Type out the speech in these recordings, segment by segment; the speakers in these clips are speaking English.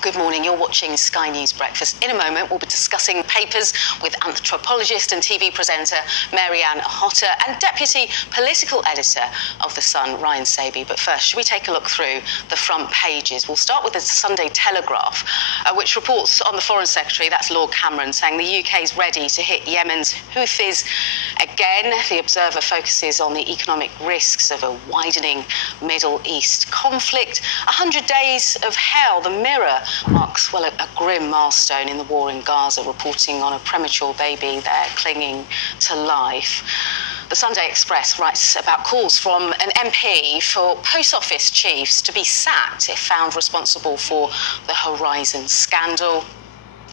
Good morning. You're watching Sky News Breakfast. In a moment, we'll be discussing papers with anthropologist and TV presenter Mary-Anne Ohota and deputy political editor of The Sun, Ryan Sabey. But first, should we take a look through the front pages? We'll start with the Sunday Telegraph, which reports on the Foreign Secretary, that's Lord Cameron, saying the UK is ready to hit Yemen's Houthis again. The Observer focuses on the economic risks of a widening Middle East conflict. 100 days of hell. The Mirror marks, well, a grim milestone in the war in Gaza, reporting on a premature baby there clinging to life. The Sunday Express writes about calls from an MP for post office chiefs to be sacked if found responsible for the Horizon scandal.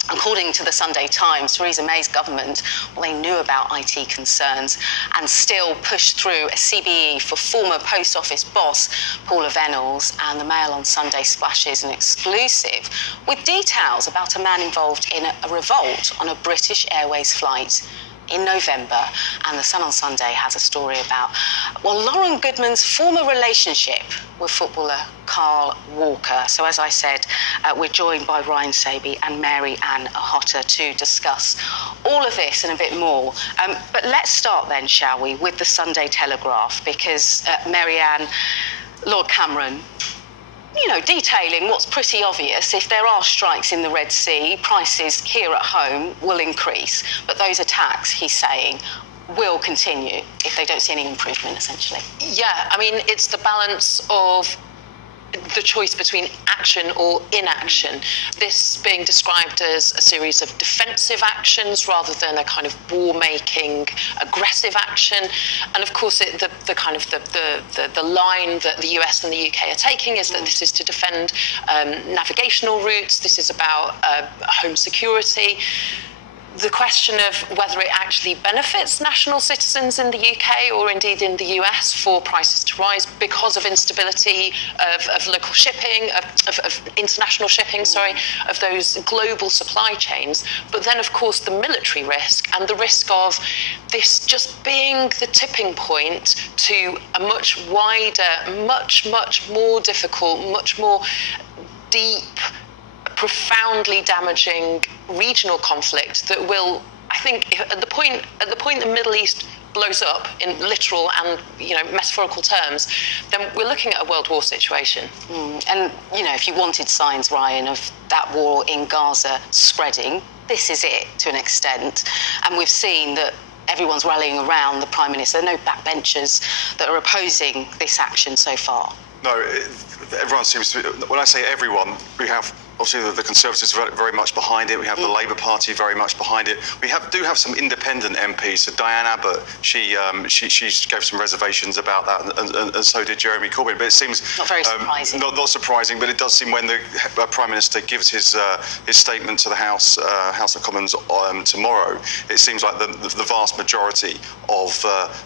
According to the Sunday Times, Theresa May's government, well, they knew about IT concerns and still pushed through a CBE for former Post Office boss Paula Venables, and the Mail on Sunday splashes an exclusive with details about a man involved in a revolt on a British Airways flight in November. And the Sun on Sunday has a story about, well, Lauren Goodman's former relationship with footballer Carl Walker. So as I said, we're joined by Ryan Sabey and Mary-Anne Ohota to discuss all of this and a bit more. But let's start then, shall we, with the Sunday Telegraph, because Mary-Anne, Lord Cameron, you know, detailing what's pretty obvious. If there are strikes in the Red Sea, prices here at home will increase. But those attacks, he's saying, will continue if they don't see any improvement, essentially. Yeah, I mean, it's the balance of the choice between action or inaction. This being described as a series of defensive actions rather than a kind of war-making, aggressive action. And of course, the line that the US and the UK are taking is that this is to defend navigational routes. This is about home security. The question of whether it actually benefits national citizens in the UK or indeed in the US for prices to rise because of instability of local shipping, of international shipping, of those global supply chains. But then, of course, the military risk and the risk of this just being the tipping point to a much wider, much more difficult, much more deep, profoundly damaging regional conflict that will, I think, at the point the Middle East blows up in literal and, you know, metaphorical terms, then we're looking at a world war situation. And, you know, if you wanted signs, Ryan, of that war in Gaza spreading, this is it to an extent. And we've seen that everyone's rallying around the Prime Minister. There are no backbenchers that are opposing this action so far. No, everyone seems to be, when I say everyone, we have obviously the Conservatives very much behind it. We have the Labour Party very much behind it. We do have some independent MPs. So Diane Abbott, she gave some reservations about that, and so did Jeremy Corbyn. But it seems not very surprising. Not surprising, but it does seem when the Prime Minister gives his statement to the House of Commons tomorrow, it seems like the vast majority of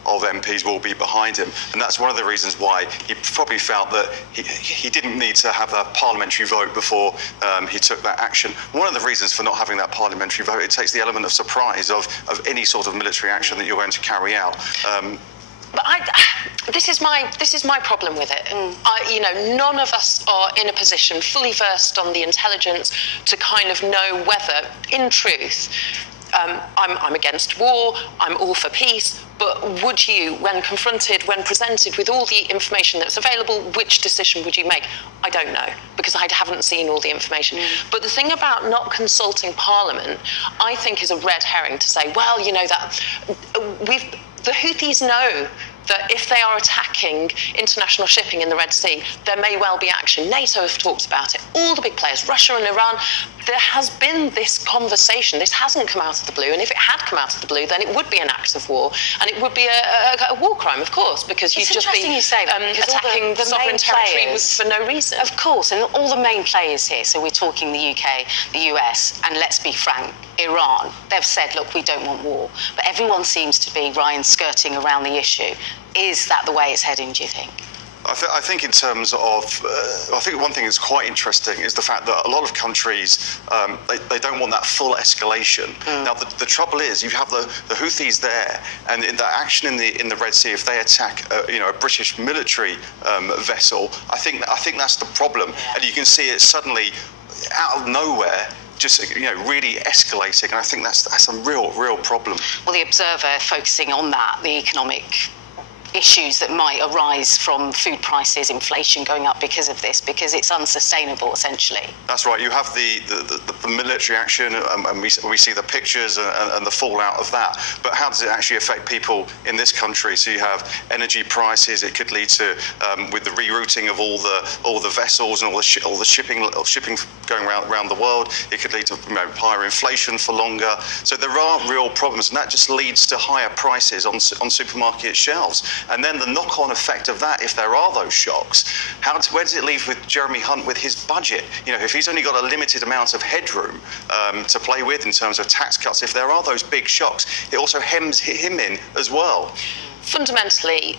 MPs will be behind him, and that's one of the reasons why he probably felt that he didn't need to have a parliamentary vote before he took that action. One of the reasons for not having that parliamentary vote, it takes the element of surprise of any sort of military action that you're going to carry out. But this is my problem with it. You know, none of us are in a position, fully versed on the intelligence, to kind of know whether, in truth, I'm against war, I'm all for peace, but would you, when presented with all the information that's available, which decision would you make? I don't know, because I haven't seen all the information. But the thing about not consulting Parliament, I think, is a red herring to say, well, you know, that the Houthis know that if they are attacking international shipping in the Red Sea, there may well be action. NATO have talked about it. All the big players, Russia and Iran, there has been this conversation. This hasn't come out of the blue, and if it had come out of the blue, then it would be an act of war, and it would be a war crime, of course, because you'd just be attacking the sovereign territory for no reason. Of course, and all the main players here, so we're talking the UK, the US, and let's be frank, Iran, they've said, look, we don't want war. But everyone seems to be, Ryan, skirting around the issue. Is that the way it's heading, do you think? I think in terms of, I think one thing that's quite interesting is the fact that a lot of countries, they don't want that full escalation. Now, the trouble is, you have the Houthis there, and in the action in the Red Sea, if they attack, a British military vessel, I think that's the problem. And you can see it suddenly out of nowhere, just really escalating, and I think that's a real problem. Well, the Observer focusing on that, the economic issues that might arise from food prices, inflation going up because of this, because it's unsustainable, essentially. That's right. You have the military action, and we see the pictures and the fallout of that. But how does it actually affect people in this country? So you have energy prices. It could lead to, with the rerouting of all the vessels and all the shipping going around the world, it could lead to higher inflation for longer. So there are real problems, and that just leads to higher prices on supermarket shelves. And then the knock-on effect of that, if there are those shocks, where does it leave with Jeremy Hunt with his budget? If he's only got a limited amount of headroom to play with in terms of tax cuts, if there are those big shocks, it also hems him in as well. Fundamentally,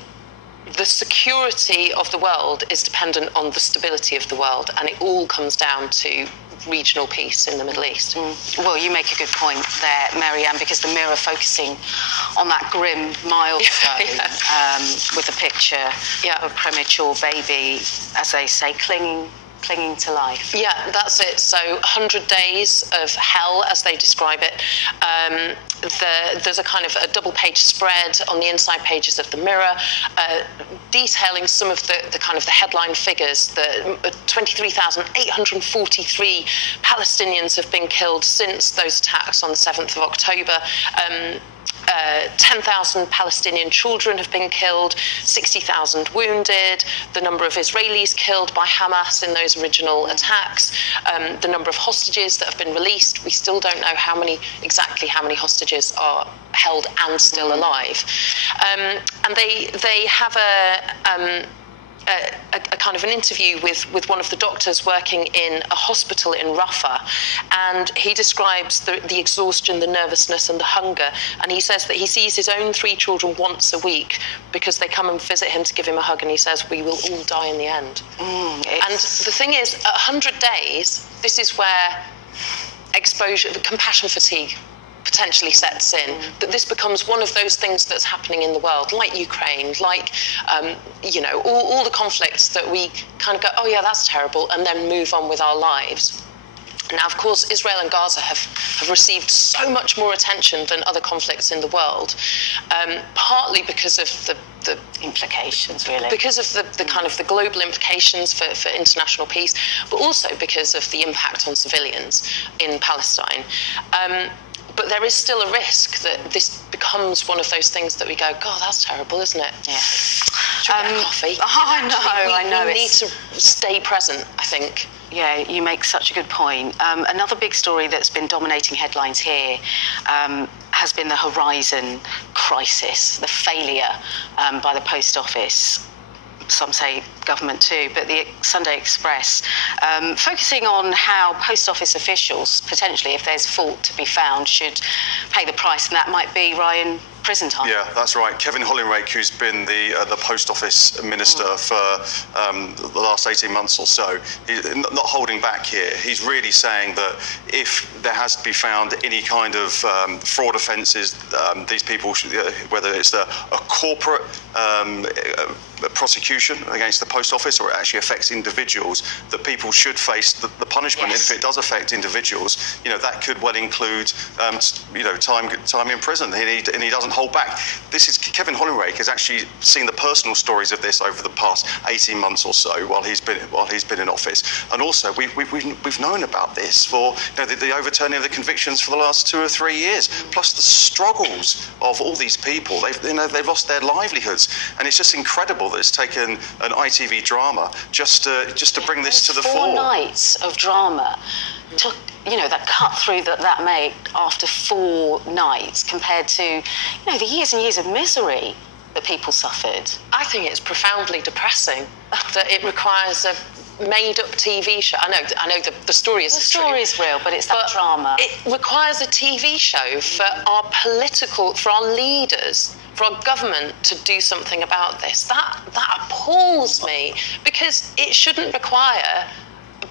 the security of the world is dependent on the stability of the world, and it all comes down to regional peace in the Middle East. Well, you make a good point there, Mary-Anne, because the Mirror focusing on that grim milestone with a picture of a premature baby, as they say, clinging to life. Yeah, that's it. So 100 days of hell, as they describe it. There's a kind of a double-page spread on the inside pages of the Mirror, detailing some of the kind of the headline figures. The 23,843 Palestinians have been killed since those attacks on the 7th of October. 10,000 Palestinian children have been killed, 60,000 wounded, the number of Israelis killed by Hamas in those original attacks, the number of hostages that have been released. We still don't know exactly how many hostages are held and still alive. And they have a kind of an interview with one of the doctors working in a hospital in Rafah, and he describes the exhaustion, the nervousness and the hunger, and he says that he sees his own 3 children once a week because they come and visit him to give him a hug, and he says, we will all die in the end. And the thing is, at 100 days, this is where exposure, compassion fatigue potentially sets in, that this becomes one of those things that's happening in the world, like Ukraine, like, all the conflicts that we kind of go, oh yeah, that's terrible, and then move on with our lives. Now, of course, Israel and Gaza have received so much more attention than other conflicts in the world, partly because of the implications, really. Because of the kind of the global implications for international peace, but also because of the impact on civilians in Palestine. But there is still a risk that this becomes one of those things that we go, God, that's terrible, isn't it? Yeah. Should we get coffee? I know. We need to stay present, I think. Yeah, you make such a good point. Another big story that's been dominating headlines here has been the Horizon crisis, the failure by the Post Office. Some say government too, but the Sunday Express, focusing on how post office officials, potentially, if there's fault to be found, should pay the price, and that might be, Ryan, prison time. Yeah, that's right. Kevin Hollinrake, who's been the Post Office Minister for the last 18 months or so, he's not holding back here. He's really saying that if there has to be found any kind of fraud offences, these people should, whether it's a corporate prosecution against the Post Office or it actually affects individuals, that people should face the punishment. Yes. If it does affect individuals, that could well include time in prison, and he doesn't hold back. Kevin Hollinrake has actually seen the personal stories of this over the past 18 months or so while he's been in office, and also we've known about this for the overturning of the convictions for the last 2 or 3 years, plus the struggles of all these people. They've lost their livelihoods, and it's just incredible that it's taken an ITV drama just to bring this to the fore. 4 nights of drama took, that cut through that made after 4 nights compared to, the years and years of misery that people suffered. I think it's profoundly depressing that it requires a made-up TV show. I know the story is true. The story is real, but it's that drama. It requires a TV show for our leaders, for our government to do something about this. That appalls me, because it shouldn't require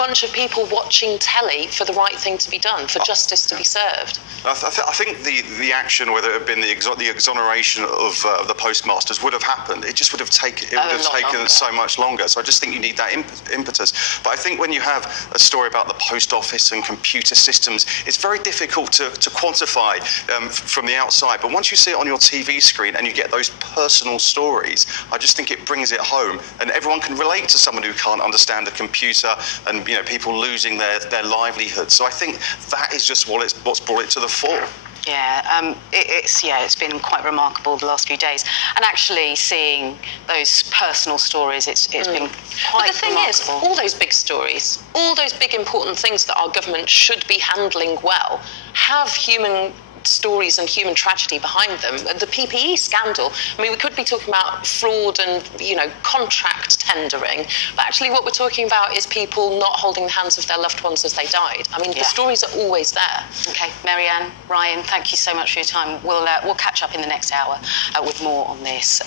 bunch of people watching telly for the right thing to be done, for justice to be served. I think the action, whether it had been the exoneration of the postmasters, would have happened. It just would have taken so much longer. So I just think you need that impetus. But I think when you have a story about the post office and computer systems, it's very difficult to quantify from the outside. But once you see it on your TV screen and you get those personal stories, I just think it brings it home, and everyone can relate to someone who can't understand a computer, and people losing their livelihood. So I think that is just what's brought it to the fore. Yeah, it's been quite remarkable the last few days, and actually seeing those personal stories, it's been quite remarkable. But the thing is, all those big stories, all those big important things that our government should be handling well, have human stories and human tragedy behind them. The PPE scandal, I mean, we could be talking about fraud and, contract tendering, but actually what we're talking about is people not holding the hands of their loved ones as they died. I mean, the stories are always there. Okay, Mary-Anne, Ryan, thank you so much for your time. We'll catch up in the next hour with more on this.